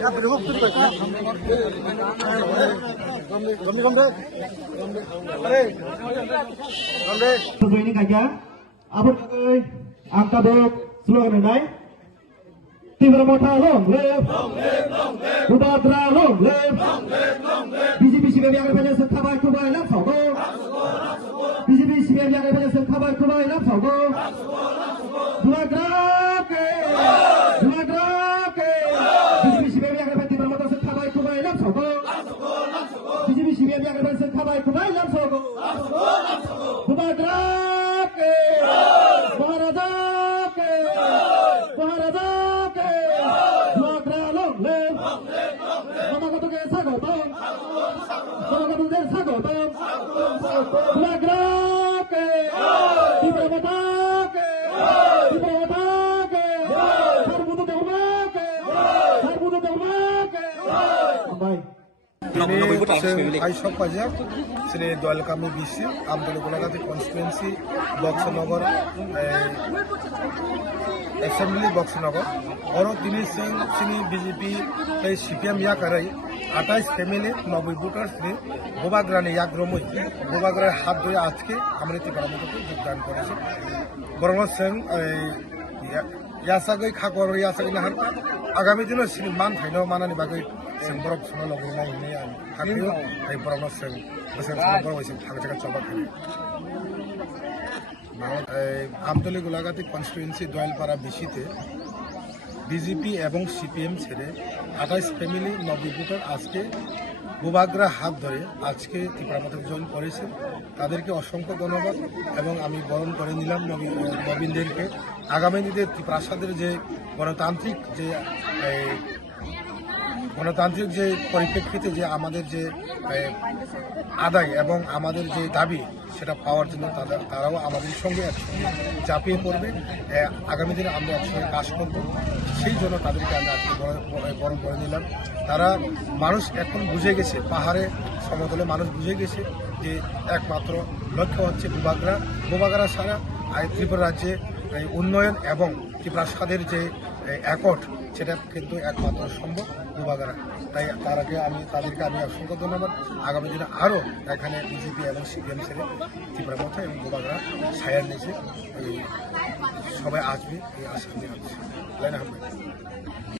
Ini kaja, apa angka dok slogan ini? Timur Mota long live, Budadra long live, BJP CPM yang ada sekhabai kubai lam sogo, BJP CPM yang ada sekhabai kubai lam sogo, Budadra ke, BJP CPM yang ada Timur Mota sekhabai kubai lam sogo, BJP CPM yang ada sekhabai kubai lam sogo, Budadra ke, Maharaja ke, Budadra long live, Mama kata ke sagotom, Budadra ke, Timur Mota ke, Sarbudu Dharma ke, Bye. আইসব পাজা শ্রী দয়ালকামী বিসি আমদল Golaghati constituency Boxanagar assembly Boxanagar और তিনি সিং সিনি BJP CPM ইয়াকারাই 28 ফ্যামিলি 90 ভোটার্স নি গোবাগ্রানে ইয়াগ্রমই গোবাগ্রার হাত ধরে আজকে আমরা ত্রিপুরামতে যোগদান করেছে বরং সিং ইয়াসাগৈ খাকর ইয়াসাগৈ নাহার আগামী দিনে সিনি মান থাইনো মানানি বাগৈ जों बरफ सुना लगैनाय होननाय आं हाखैयो ओमफ्राय बरफनो जों बोसोर बरफजों थांनो थाखाय चबा আমতলী গোলাঘাটি কনস্টিটুয়েন্সি দয়ালপাড়া বিসিতে বিজেপি এবং সিপিএম ছেড়ে 28 ফ্যামিলি 90 ভোটার আজকে গোবাগ্রা হাত ধরে আজকে ত্রিপুরামতে জয়েন করেছে তাদেরকে অসংখ্য ধন্যবাদ এবং আমি বরণ করে নিলাম নবীনদেরকে আগামী দিনে ত্রিপ্রাসাদের যে গণতান্ত্রিক যে পরিপ্রেক্ষিতে যে আমাদের যে আদায় এবং আমাদের যে দাবি সেটা পাওয়ার জন্য তারাও আমাদের সঙ্গে একসঙ্গে চাপিয়ে পড়বে আগামী দিনে আমরা একসঙ্গে কাজ করব সেই জন্য তাদেরকে আমরা আজকে বরণ করে নিলাম তারা মানুষ এখন বুঝে গেছে পাহাড়ে সমতলে মানুষ বুঝে গেছে যে একমাত্র লক্ষ্য হচ্ছে গোবাগ্রা ছাড়া ত্রিপুরা রাজ্যে উন্নয়ন এবং ত্রিপ্রাসাদের যে অ্যাকর্ড সেটা কিন্তু একমাত্র সম্ভব গোবাগ্রা তাই তাদেরকে আমি অসংখ্য ধন্যবাদ আগামী দিনে আরও এখানে বিজেপি এবং সিপিএম ছেড়ে ত্রিপুরামথা এবং গোবাগ্রা ছায়ার নিচে সবাই আসবে এই আশা নিয়ে আসছে।